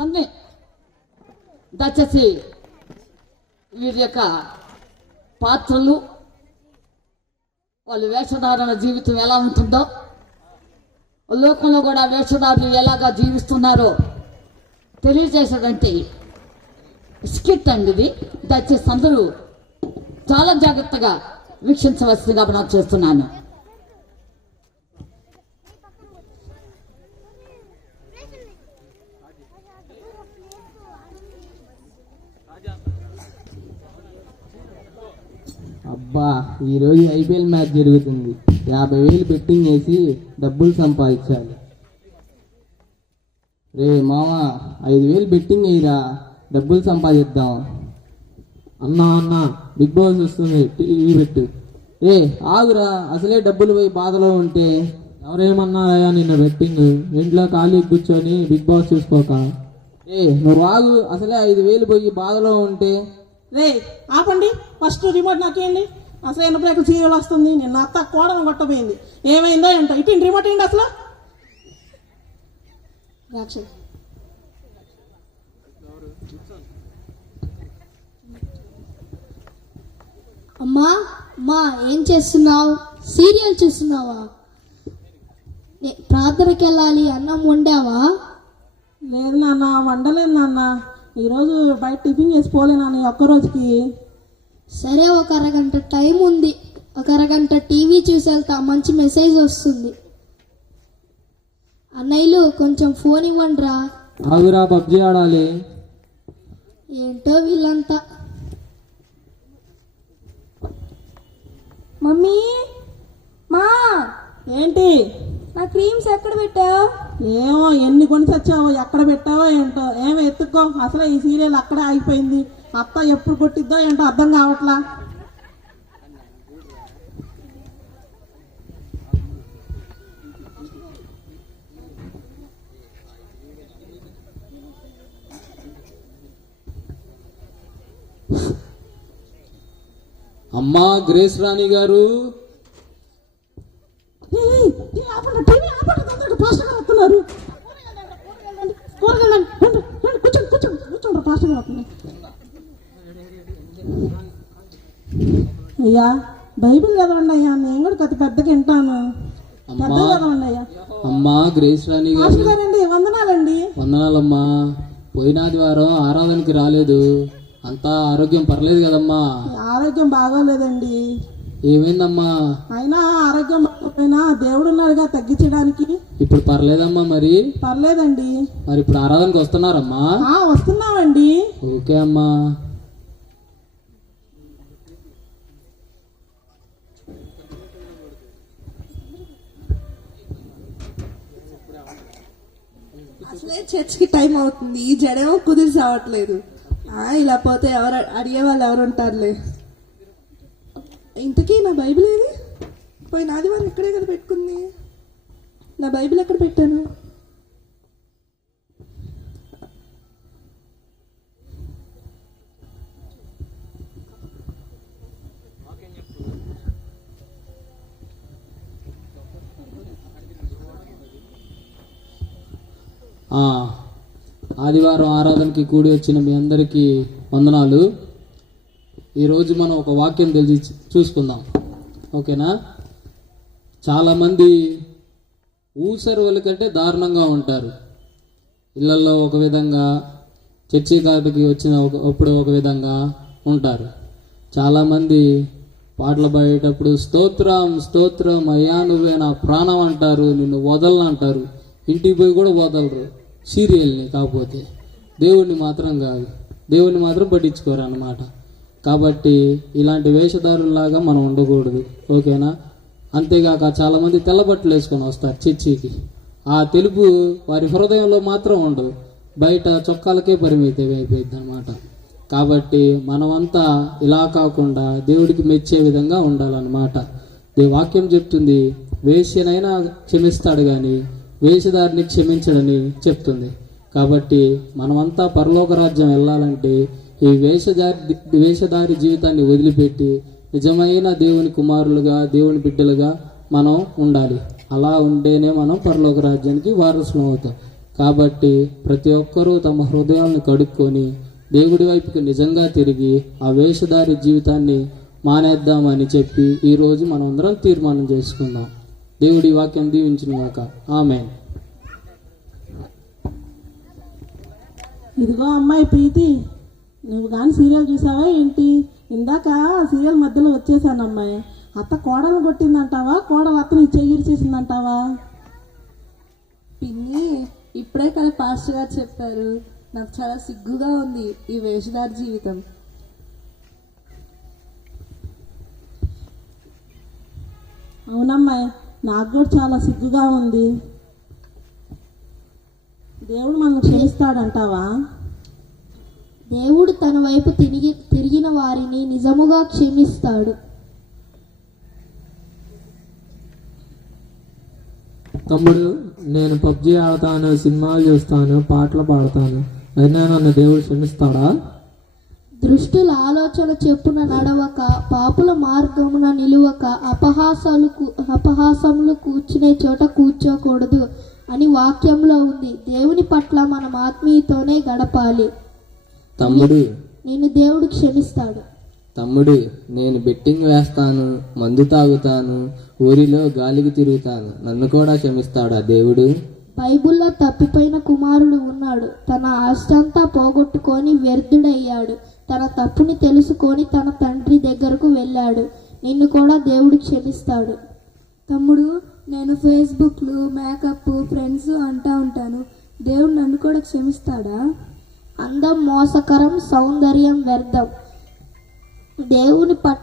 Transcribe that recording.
సన్ని దయచేసి వీరి యొక్క పాత్రలు, వాళ్ళ వేషధారణ జీవితం ఎలా ఉంటుందో, లోకంలో కూడా వేషధారులు ఎలాగా జీవిస్తున్నారో తెలియజేసేదంటే స్కిట్ అండి ఇది. దయచేసి అందరూ చాలా జాగ్రత్తగా వీక్షించవలసిందిగా మనం చేస్తున్నాను. అబ్బా, ఈరోజు ఐపీఎల్ మ్యాచ్ జరుగుతుంది. 50,000 బెట్టింగ్ వేసి డబ్బులు సంపాదించాలి. రే మామ, 5,000 బెట్టింగ్ వేయరా, డబ్బులు సంపాదిద్దాం. అన్నా బిగ్ బాస్ వస్తుంది, టీవీ పెట్టు. రే ఆగురా, అసలే డబ్బులు పోయి బాధలో ఉంటే. ఎవరేమన్నారయ్యా నిన్న బెట్టింగ్? ఇంట్లో ఖాళీ కూర్చొని బిగ్ బాస్ చూసుకోక. రే నువ్వు ఆగు, అసలే 5,000 పోయి బాధలో ఉంటే. రే ఆపండి, ఫస్ట్ రిమోట్ నాకేయండి. అసలు ఎన్న బ్రేక్ సీరియల్ వస్తుంది. నిన్న అత్త కోడలు కొట్టబోయింది, ఏమైందో ఏంటో. ఇటు రిమోట్ ఏంటి అసలు? అమ్మా అమ్మా, ఏం చేస్తున్నావు? సీరియల్ చూస్తున్నావా? ప్రార్థనకి వెళ్ళాలి, అన్నం వండావా? లేదు నాన్న, వండలేదు నాన్న. ఈరోజు బయట టిఫిన్ చేసి పోలే నాన్న ఒక్కరోజుకి. సరే, ఒక అరగంట టైం ఉంది, ఒక అరగంట టీవీ చూసి వెళ్తా, మంచి మెసేజ్ వస్తుంది. అన్నయ్యలు కొంచెం ఫోన్ ఇవ్వండిరా. ఆగురా, పబ్జి ఆడాలి. ఏంటో వీళ్ళంతా. మమ్మీ, మా ఏంటి? నా క్రీమ్స్ ఎక్కడ పెట్టావు? ఏమో, ఎన్ని కొని తెచ్చావో, ఎక్కడ పెట్టావో ఏంటో. ఏమో ఎత్తుక్కో. అసలు ఈ సీరియల్ అక్కడే అయిపోయింది. అత్త ఎప్పుడు కొట్టిద్దో ఏంటో అర్థం కావట్లా. అమ్మా గ్రేస్ రాణి గారు, అయ్యా బైబిల్ చదవండి అయ్యా, నేను కూడా కొద్ది పెద్దగా వింటాను. పెద్దగా చదవండి అయ్యా. అమ్మా గ్రేస్ రాణి గారు, వందనాలండి. వందనాలమ్మా. పోయిన ఆదివారం ఆరాధనకి రాలేదు, అంతా ఆరోగ్యం పర్లేదు కదమ్మా? ఆరోగ్యం బాగోలేదండి. ఏమైందమ్మా? అయినా ఆరోగ్యం బాగోపోయినా దేవుడు ఉన్నాడుగా తగ్గించడానికి. ఇప్పుడు పర్లేదమ్మా? మరి పర్లేదండి. మరి ఇప్పుడు ఆరాధనకి వస్తున్నారమ్మా? వస్తున్నామండి. ఓకే అమ్మా. అసలే చర్చ్కి టైం అవుతుంది, ఈ జడేమో కుదిరి సావట్లేదు. ఇలా పోతే ఎవరు అడిగే వాళ్ళు ఎవరు ఉంటారులే. ఇంతకీ నా బైబిల్ ఏది? పోయిన ఆదివారం ఇక్కడే కదా పెట్టుకుంది. నా బైబిల్ ఎక్కడ పెట్టాను? ఆదివారం ఆరాధనకి కూడి వచ్చిన మీ అందరికీ వందనాలు. ఈరోజు మనం ఒక వాక్యం తెలిసి చూసుకుందాం, ఓకేనా? చాలామంది ఊసరువుల కంటే దారుణంగా ఉంటారు. ఇళ్లలో ఒక విధంగా, చర్చి కాడికి అప్పుడు ఒక విధంగా ఉంటారు. చాలామంది పాటలు పాడేటప్పుడు స్తోత్రం స్తోత్రం అయ్యా నువ్వే నా ప్రాణం అంటారు, నిన్ను వదలను అంటారు. ఇంటికి పోయి కూడా వదలరు సీరియల్ని. కాకపోతే దేవుణ్ణి మాత్రం కాదు, దేవుణ్ణి మాత్రం పట్టించుకోరు అన్నమాట. కాబట్టి ఇలాంటి వేషధారుల్లాగా మనం ఉండకూడదు, ఓకేనా? అంతేగాక చాలామంది తెల్ల బట్టలు వేసుకొని వస్తారు చర్చికి. ఆ తెలుపు వారి హృదయంలో మాత్రం ఉండదు, బయట చొక్కాలకే పరిమితం అయిపోయింది అన్నమాట. కాబట్టి మనమంతా ఇలా కాకుండా దేవుడికి మెచ్చే విధంగా ఉండాలన్నమాట. వాక్యం చెప్తుంది, వేశ్యనైనా క్షమిస్తాడు కానీ వేషధారిని క్షమించడని చెప్తుంది. కాబట్టి మనమంతా పరలోక రాజ్యం వెళ్ళాలంటే ఈ వేషధారి జీవితాన్ని వదిలిపెట్టి నిజమైన దేవుని కుమారులుగా, దేవుని బిడ్డలుగా మనం ఉండాలి. అలా ఉంటేనే మనం పరలోక రాజ్యానికి వారసులం అవుతాం. కాబట్టి ప్రతి ఒక్కరూ తమ హృదయాలను కడుక్కొని దేవుడి వైపుకి నిజంగా తిరిగి ఆ వేషధారి జీవితాన్ని మానేద్దామని చెప్పి ఈరోజు మనం అందరం తీర్మానం చేసుకుందాం. దేవుడి వాక్యం దీవించునుగాక. ఆమేన్. ఇదిగో అమ్మాయి ప్రీతి, నువ్వు కానీ సీరియల్ చూసావా ఏంటి? ఇందాక సీరియల్ మధ్యలో వచ్చేసాను అమ్మాయి. అత్త కోడలు కొట్టిందంటావా, కోడలు అత్తని చెయ్యి చేసిందంటావా? పిన్ని, ఇప్పుడే కదా పాస్టర్ గారు చెప్పారు. నాకు చాలా సిగ్గుగా ఉంది ఈ వేషధారి జీవితం. అవునమ్మాయి, నాకు కూడా చాలా సిగ్గుగా ఉంది. దేవుడు మనల్ని క్షమిస్తాడంటావా? దేవుడు తన వైపు తిరిగిన వారిని నిజముగా క్షమిస్తాడు. తమ్ముడు, నేను పబ్జి ఆడతాను, సినిమాలు చూస్తాను, పాటలు పాడతాను, అయినా నన్ను దేవుడు క్షమిస్తాడా? దుష్టుల ఆలోచన చెప్పున నడవక, పాపుల మార్గమున నిలువక, అపహాసములు కూర్చునే చోట కూర్చోకూడదు అని వాక్యంలో ఉంది. దేవుని పట్ల మనం ఆత్మీయతోనే గడపాలి. తమ్ముడు, నేను దేవుడు క్షమిస్తాడు. తమ్ముడు, నేను బెట్టింగ్ వేస్తాను, మందు తాగుతాను, ఊరిలో గాలికి తిరుగుతాను, నన్ను కూడా క్షమిస్తాడా దేవుడు? బైబిల్లో తప్పిపోయిన కుమారుడు ఉన్నాడు. తన ఆస్తంతా పోగొట్టుకొని వ్యర్థుడయ్యాడు. తన తప్పుని తెలుసుకొని తన తండ్రి దగ్గరకు వెళ్ళాడు. నిన్ను కూడా దేవుడు క్షమిస్తాడు. తమ్ముడు, నేను ఫేస్బుక్లు, మేకప్, ఫ్రెండ్స్ అంటా ఉంటాను, దేవుడు నన్ను కూడా క్షమిస్తాడా? అందం మోసకరం, సౌందర్యం వ్యర్థం. దేవుని పట్ల